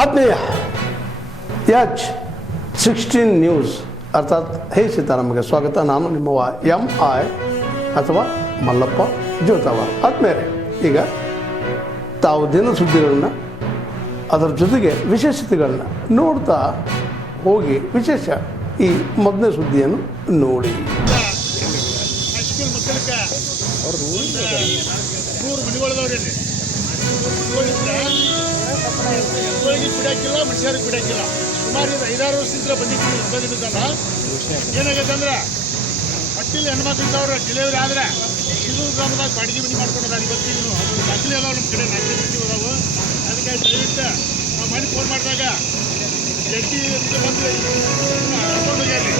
ಆತ್ಮೀಯ H16 news ಅರ್ಥಾತ್ ಹೇ ಸೀತಾರಾಮಗೆ ಸ್ವಾಗತ. ನಾನು ನಿಮ್ಮವ MI ಅಥವಾ ಮಲ್ಲಪ್ಪ ಜೋತಾವರ್. ಆದ್ಮೇಲೆ ಈಗ ತಾವು ದಿನ ಸುದ್ದಿಗಳನ್ನ ಅದರ ಜೊತೆಗೆ ವಿಶೇಷತೆಗಳನ್ನ ನೋಡ್ತಾ ಹೋಗಿ ವಿಶೇಷ ಈ ಮೊದಲನೇ ಸುದ್ದಿಯನ್ನು ನೋಡಿ. ಬಿಡಾಕಿಲ್ಲ, ಮನುಷ್ಯರಿಗೆ ಬಿಡಾಕಿಲ್ಲ. ಸುಮಾರು 5-6 ವರ್ಷದಿಂದ ಬಂದಿದ್ದೀವಿ. ಹಬ್ಬದಿದ್ದಲ್ಲ ಏನಾಗೈತೆ ಅಂದ್ರೆ ಹಟ್ಟಿಲಿ ಹೆಣ್ಮಕ್ಳಿದ್ದವ್ರು ಡೆಲಿವರಿ ಆದರೆ ಇದು ಗ್ರಾಮದಾಗ ಬಾಡಿಗೆ ಮನೆ ಮಾಡ್ಕೊಂಡಾರೆ. ಇವತ್ತಿಗೂ ಅದು ದಾಖಲೆ ಎಲ್ಲ ನಮ್ಮ ಕಡೆ ನಾಲ್ಕು ಮಂದಿ ಹೋದವು. ಅದಕ್ಕೆ ದಯವಿಟ್ಟು ನಾವು ಮನೆ ಫೋನ್ ಮಾಡಿದಾಗ ಜಡ್ಡಿ ಅಂತ ಬಂದು ಕರ್ಕೊಂಡು ಹೋಗ್ಯಾರಿ.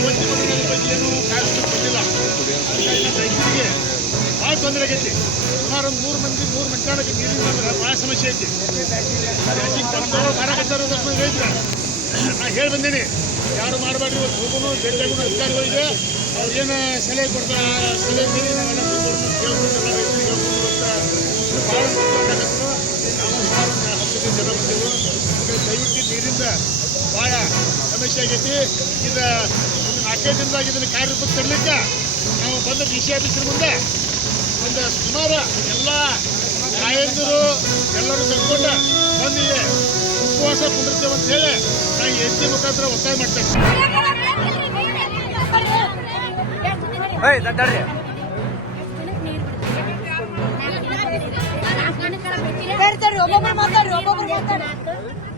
ಇವತ್ತಿನ ಬಗ್ಗೆ ಏನು ಕಾಯಿಸ್ಲಿಕ್ಕೆ ಬಂದಿಲ್ಲ. ಅದಕ್ಕಾಗಿ ನಮ್ಮ ರೈತರಿಗೆ ಭಾಳ ತೊಂದರೆ ಆಗೈತಿ. ಸುಮಾರು ಒಂದು 3 ಮಂದಿ ನೀರಿಂದ ಅಂದ್ರೆ ಭಾಳ ಸಮಸ್ಯೆ ಐತಿ. ಮಾರಾಕತ್ತಾರ ರೈತರು ನಾ ಹೇಳಿ ಬಂದೇನೆ, ಯಾರು ಮಾಡಬೇಡ್ರಿ. ಇವತ್ತು ಹೋಗೋನು ಭೇಟಿಯಾಗೂ ಅಧಿಕಾರಿಗಳಿಗೆ ಅವ್ರಿಗೇನು ಸಲಹೆ ಕೊಡ್ತಾರೆ, ಆ ಸಲಹೆ ಮೀರಿ ನಾವೆಲ್ಲ ಕೇಳ್ಕೊಂಡೆಲ್ಲ ರೈತರಿಗೆ ಹೇಳ್ಕೊಂಡು ಭಾಳ ಮಾತಾಡಕತ್ತರು. ನಾವು ಸುಮಾರು 10 ಜನ ಬಂದೆವು. ದಯವಿಟ್ಟು ನೀರಿಂದ ಭಾಳ ಸಮಸ್ಯೆ ಆಗೈತಿ. ಇದು ಒಂದು 4-5 ದಿನದಾಗ ಇದನ್ನು ಕಾರ್ಯರೂಪಕ್ಕೆ ತರಲಿಕ್ಕೆ ನಾವು ಬಂದ DC ಆಫೀಸರ್ ಮುಂದೆ ಒಂದು ಸುಮಾರು ಎಲ್ಲ ತಾಯಂದಿರು ಎಲ್ಲರೂ ಕರ್ಕೊಂಡು ಬಂದು ಉಪವಾಸ ಕುಂಡಿರ್ತೇವೆ ಅಂತ ಹೇಳಿ ನಾನು ಎಸ್ಟಿ ಮುಖಾಂತರ ಒತ್ತಾಯ ಮಾಡ್ತೇನೆ.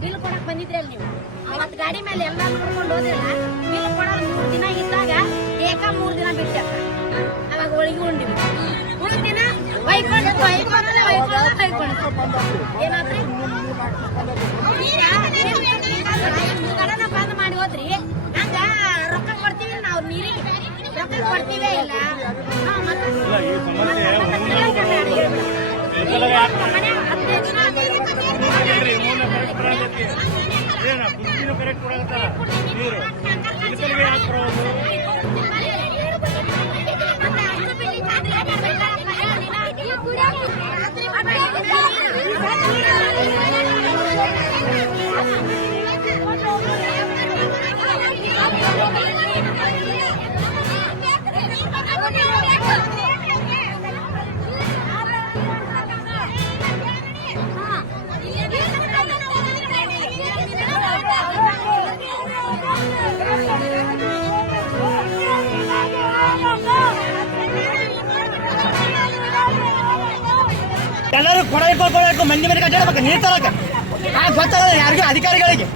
ಬಿಲ್ ಕೊಡಕ್ ಬಂದಿದ್ರಲ್ಲ ನೀವು, ಅವತ್ತು ಗಾಡಿ ಮೇಲೆ ಎಲ್ಲ ನೋಡ್ಕೊಂಡು ಹೋದ್ರಲ್ಲ. ಬಿಲ್ ಕೊಡೋದು 3 ದಿನ ಇದ್ದಾಗ 3 ದಿನ ಬಿಟ್ಟ ಅವಾಗ ಒಳಗೆ ಉಂಡಿವಿ. ಉಳಿದ ದಿನ ಏನಾದ್ರಿ ಗಡನ ಬಂದ್ ಮಾಡಿ ಹೋದ್ರಿ. ಹಂಗ ರೊಕ್ಕ ಕೊಡ್ತೀವಿ ನಾವು, ನೀರಿ ರೊಕ್ಕ ಕೊಡ್ತೀವೇ ಇಲ್ಲ. ಎಲ್ಲರೂ ಕೊಡಬೇಕು ಮಂದಿ ಮನೆ ಕಟ್ಟಾಡಬೇಕು, ನೀರು ತರಕ ಗೊತ್ತಾಗಲ್ಲ ಯಾರಿಗೂ ಅಧಿಕಾರಿಗಳಿಗೆ.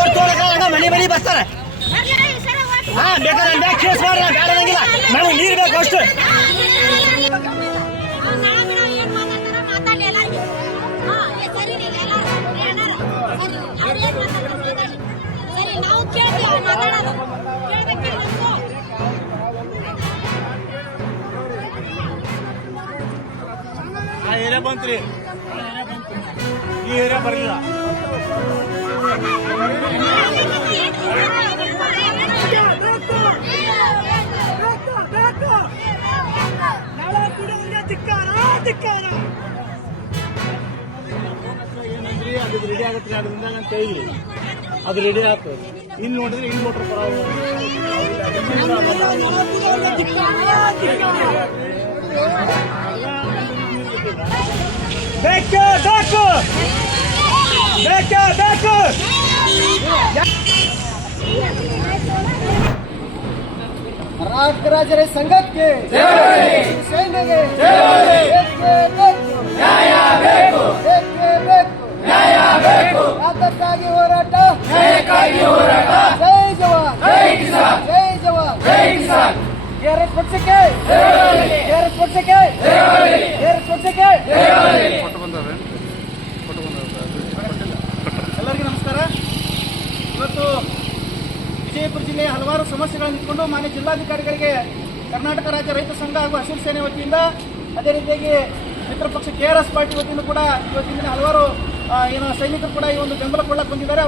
ಓಟ್ ತೊಗೊಳಕ ಮನೆ ಬರ್ತಾರೆ. ಬೇಕಾದ್ರೆ ಕೇಸ್ ಮಾಡಿ ಬೇಡದಂಗಿಲ್ಲ, ನಮಗೆ ನೀರು ಬೇಕು ಅಷ್ಟು. ಆ ಏರಿಯಾ ಬಂತ್ರಿ, ಈ ಏರಿಯಾ ಬರಲಿಲ್ಲ. ಏನಂದ್ರಿ ಅದು ರೆಡಿ ಆಗತ್ತೆ 2 ದಿನದಾಗ ಅಂತ ಹೇಳಿ ಅದು ರೆಡಿ ಆಗ್ತದೆ. ಇನ್ನು ನೋಡಿದ್ರೆ ಇನ್ನು ಮೋಟ್ರ್ ರಾಷ್ಟ್ರ ರಾಜರ ಸಂಘಕ್ಕೆ ಸೇನೆಗೆ ಯಾತಕ್ಕಾಗಿ ಹೋರಾಟ? ಜೈ ಜವಾನ್, ಜೈ ಜವಾನ್, KRS ಪಕ್ಷಕ್ಕೆ, KRS ಪಕ್ಷಕ್ಕೆ, KRS ಪಕ್ಷಕ್ಕೆ. ಎಲ್ಲರಿಗೂ ನಮಸ್ಕಾರ. ಇವತ್ತು ವಿಜಯಪುರ ಜಿಲ್ಲೆಯ ಹಲವಾರು ಸಮಸ್ಯೆಗಳನ್ನು ಇಟ್ಕೊಂಡು ಮಾನ್ಯ ಜಿಲ್ಲಾಧಿಕಾರಿಗಳಿಗೆ ಕರ್ನಾಟಕ ರಾಜ್ಯ ರೈತ ಸಂಘ ಹಾಗೂ ಹಸಿರು ಸೇನೆ ವತಿಯಿಂದ, ಅದೇ ರೀತಿಯಾಗಿ ಮಿತ್ರ ಪಕ್ಷ KRS ಪಾರ್ಟಿ ವತಿಯಿಂದ ಕೂಡ ಇವತ್ತಿನ ಹಲವಾರು ಸೈನಿಕರು ಕೂಡ ಈ ಒಂದು ಬೆಂಬಲ ಕೊಡಕ್ಕೆ ಬಂದಿದ್ದಾರೆ.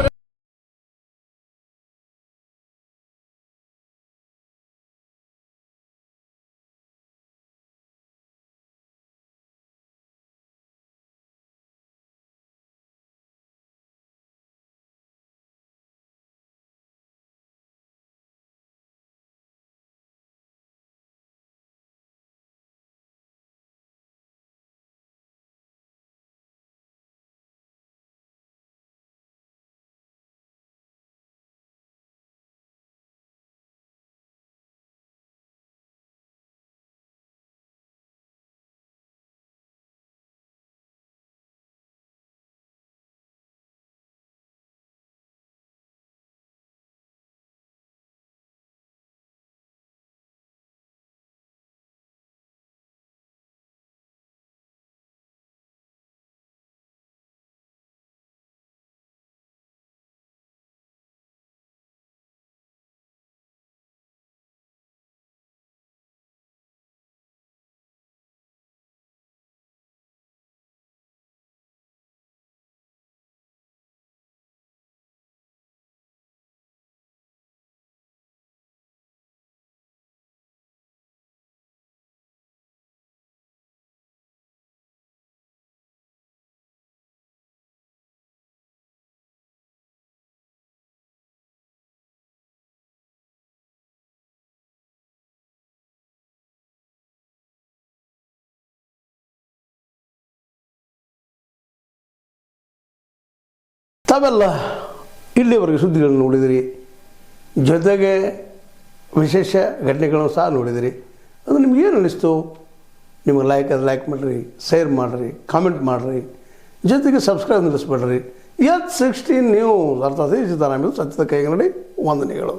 ತಾವೆಲ್ಲ ಇಲ್ಲಿವರೆಗೆ ಸುದ್ದಿಗಳನ್ನು ನೋಡಿದಿರಿ, ಜೊತೆಗೆ ವಿಶೇಷ ಘಟನೆಗಳನ್ನು ಸಹ ನೋಡಿದಿರಿ. ಅದು ನಿಮ್ಗೇನು ಅನ್ನಿಸ್ತು? ನಿಮಗೆ ಲೈಕ್ ಮಾಡಿರಿ, ಶೇರ್ ಮಾಡಿರಿ, ಕಾಮೆಂಟ್ ಮಾಡಿರಿ, ಜೊತೆಗೆ ಸಬ್ಸ್ಕ್ರೈಬ್ ನಿಲ್ಲಿಸ್ಬೇಡ್ರಿ. H16 ನ್ಯೂಸ್ ಅರ್ಥಾತ್ ಸೀತಾರಾಮ್ ಸತ್ಯದ ಕೈಗನ್ನಡಿ ವಂದನೆಗಳು.